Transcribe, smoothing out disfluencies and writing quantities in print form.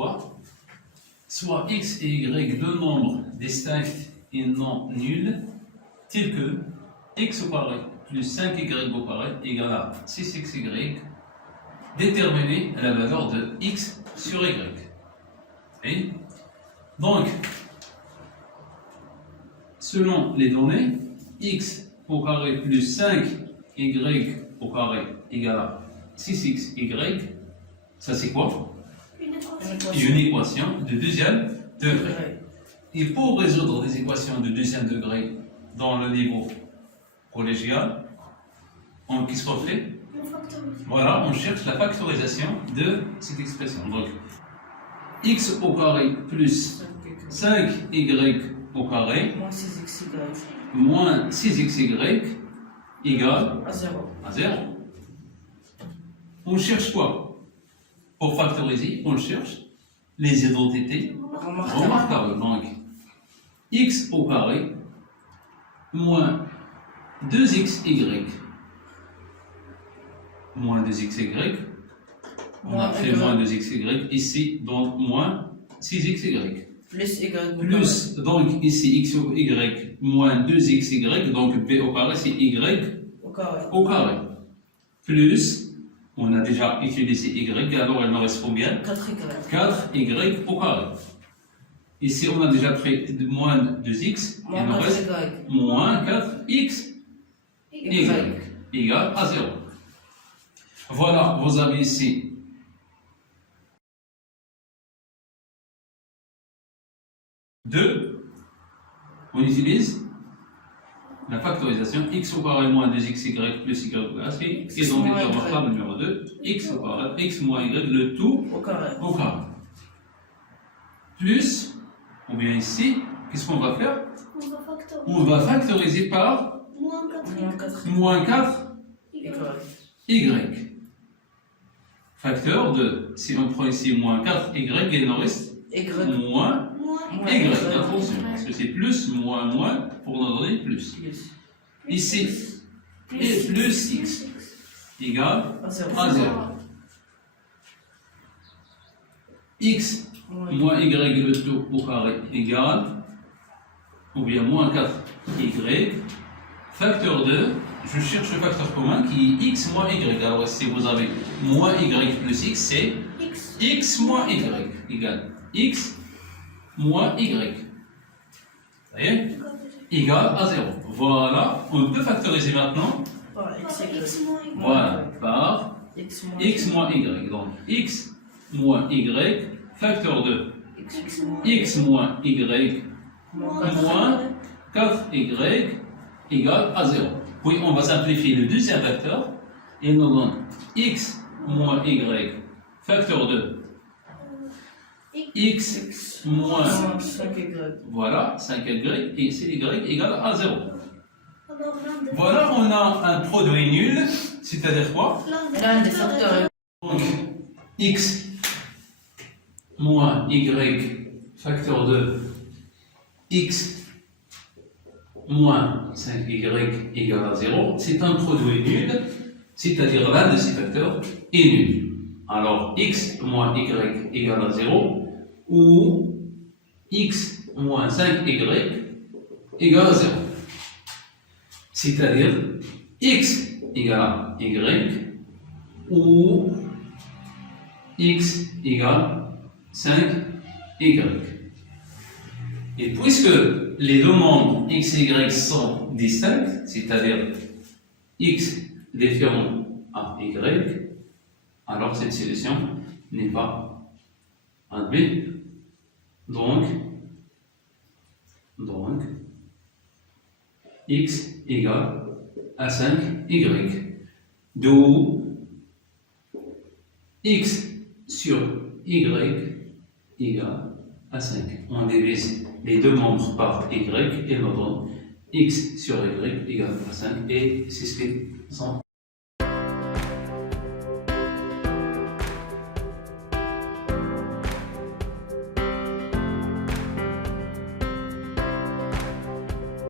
fois, soit x et y deux nombres distincts et non nuls, tels que x au carré plus 5y au carré égale à 6xy, déterminer la valeur de x sur y. Et donc, selon les données, x au carré plus 5y au carré égale à 6xy, ça c'est quoi? Une équation de deuxième degré. Et pour résoudre des équations de deuxième degré dans le niveau collégial, qu'est-ce qu'on fait? Voilà, on cherche la factorisation de cette expression. Donc, x au carré plus 5y au carré moins 6xy égale à 0. On cherche quoi? Pour factoriser, on cherche les identités remarquables. Donc, x au carré moins 2xy moins 2xy, on a fait moins 2xy ici, donc moins 6xy. Plus, donc ici x au y moins 2xy, donc b au carré c'est y au carré. Plus, on a déjà utilisé y, alors il me reste combien? 4y au carré. Ici on a déjà pris moins 2x, il me reste moins 4x y égale à 0. Voilà, vous avez ici deux. On utilise la factorisation x au carré moins 2xy plus y au carré, et donc remarquable numéro 2, x au carré, x moins y, le tout au carré. Plus, ou bien ici, qu'est-ce qu'on va faire? On va factoriser par moins 4 y. Facteur de, si on prend ici moins 4y, il nous reste moins y. Attention, parce que c'est plus, moins, pour nous donner plus. Ici, et plus x égale à 0. X moins y le tout au carré égale, ou bien moins 4y, facteur de, je cherche le facteur commun qui est x moins y. Alors si vous avez moins y plus x, c'est x moins y égale x moins y. Vous voyez? Égale à 0. Voilà, on peut factoriser maintenant. Voilà, par x moins y. Donc x moins y, facteur de x moins y moins 4y égale à 0. Puis on va simplifier le deuxième facteur. Il nous donne x moins y, facteur de x moins 5y. Voilà, 5y, et ici y égale à 0. Voilà, on a un produit nul, c'est-à-dire quoi? L'un des facteurs. Donc, x moins y, facteur de x moins 5y égale à 0, c'est un produit nul, c'est-à-dire l'un de ces facteurs est nul. Alors, x moins y égale à 0, ou x moins 5y égale à 0. C'est-à-dire, x égale à y, ou x égale 5y. Et puisque les deux nombres x et y sont distincts, c'est-à-dire x différent à y, alors cette solution n'est pas admise. Donc, x égale à 5y. D'où x sur y égale à 5. On divise les deux membres par y et on donne x sur y égale à 5 et c'est ce qu'ils sont.